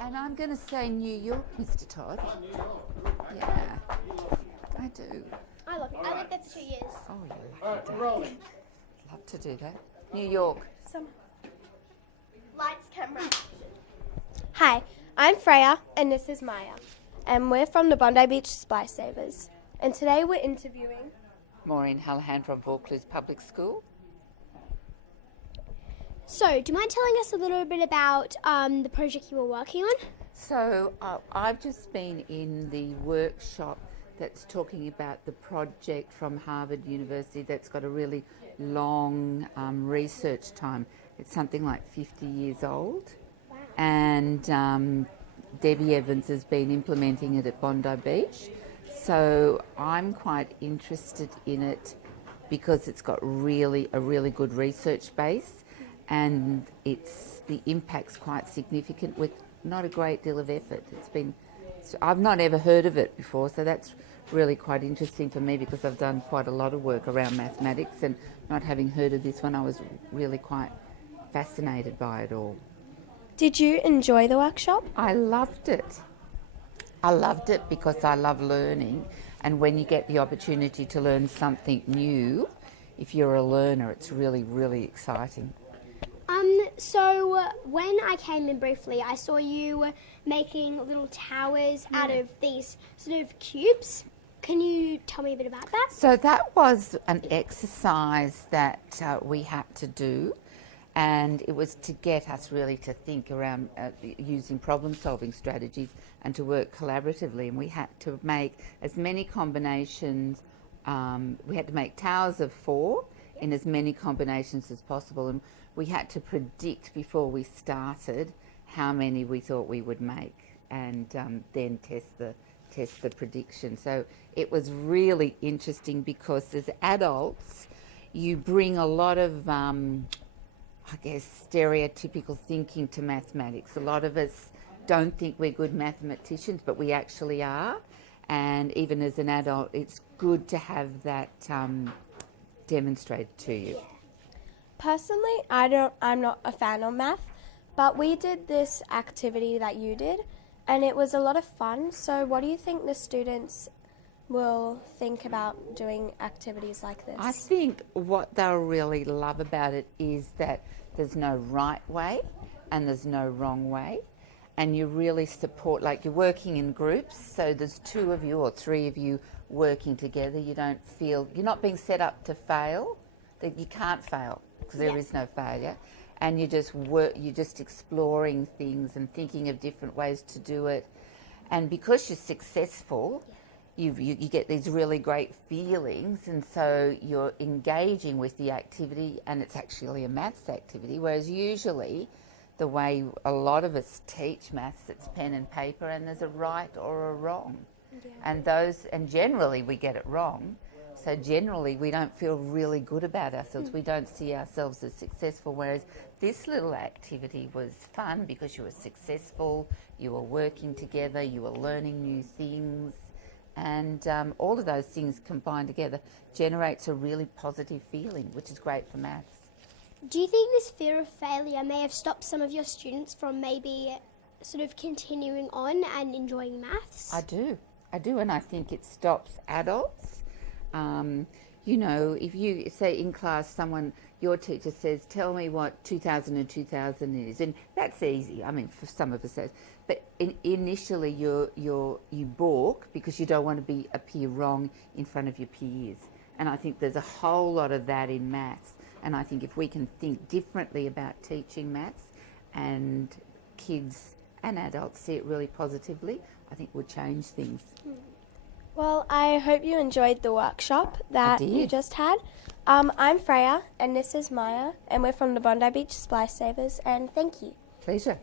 And I'm going to say New York, Mr. Todd. Yeah, I do. I love it. I lived there for 2 years. Oh, you're lucky. Rolling. Love to do that. New York. Lights, camera. Hi, I'm Freya, and this is Maya, and we're from the Bondi Beach Splice Savers. And today we're interviewing Maureen Hallahan from Vaucluse Public School. So, do you mind telling us a little bit about the project you were working on? So I've just been in the workshop that's talking about the project from Harvard University that's got a really long research time. It's something like 50 years old. Wow. And Debbie Evans has been implementing it at Bondi Beach. So I'm quite interested in it because it's got a really good research base, and the impact's quite significant with not a great deal of effort. I've not ever heard of it before, so that's really quite interesting for me because I've done quite a lot of work around mathematics, and not having heard of this one, I was really quite fascinated by it all. Did you enjoy the workshop? I loved it. I loved it because I love learning, and when you get the opportunity to learn something new, if you're a learner, it's really exciting. So when I came in briefly, I saw you making little towers out of these sort of cubes. Can you tell me a bit about that? So that was an exercise that we had to do, and it was to get us really to think around using problem-solving strategies and to work collaboratively. And we had to make as many combinations. We had to make towers of 4 in as many combinations as possible, and we had to predict before we started how many we thought we would make, and then test the prediction. So it was really interesting because as adults, you bring a lot of, stereotypical thinking to mathematics. A lot of us don't think we're good mathematicians, but we actually are. And even as an adult, it's good to have that demonstrated to you. Personally, I'm not a fan of math, but we did this activity that you did, and it was a lot of fun. So what do you think the students will think about doing activities like this? I think what they'll really love about it is that there's no right way and there's no wrong way, and you really support, like you're working in groups, so there's 2 of you or 3 of you working together. You're not being set up to fail, that you can't fail because there is no failure, and you're just exploring things and thinking of different ways to do it, and because you're successful, you get these really great feelings, and so you're engaging with the activity, and it's actually a maths activity, whereas usually the way a lot of us teach maths, it's pen and paper, and there's a right or a wrong, and generally we get it wrong. So generally we don't feel really good about ourselves. We don't see ourselves as successful, whereas this little activity was fun because you were successful, you were working together, you were learning new things, and all of those things combined together generates a really positive feeling, which is great for maths. Do you think this fear of failure may have stopped some of your students from maybe sort of continuing on and enjoying maths? I do, and I think it stops adults. If you say in class, your teacher says, tell me what 2000 and 2000 is, and that's easy. I mean, for some of us, but initially you balk because you don't want to appear wrong in front of your peers. And I think there's a whole lot of that in maths. And I think if we can think differently about teaching maths, and kids and adults see it really positively, I think we'll change things. Well, I hope you enjoyed the workshop that you just had. I'm Freya, and this is Maya, and we're from the Bondi Beach Splice Savers, and thank you. Pleasure.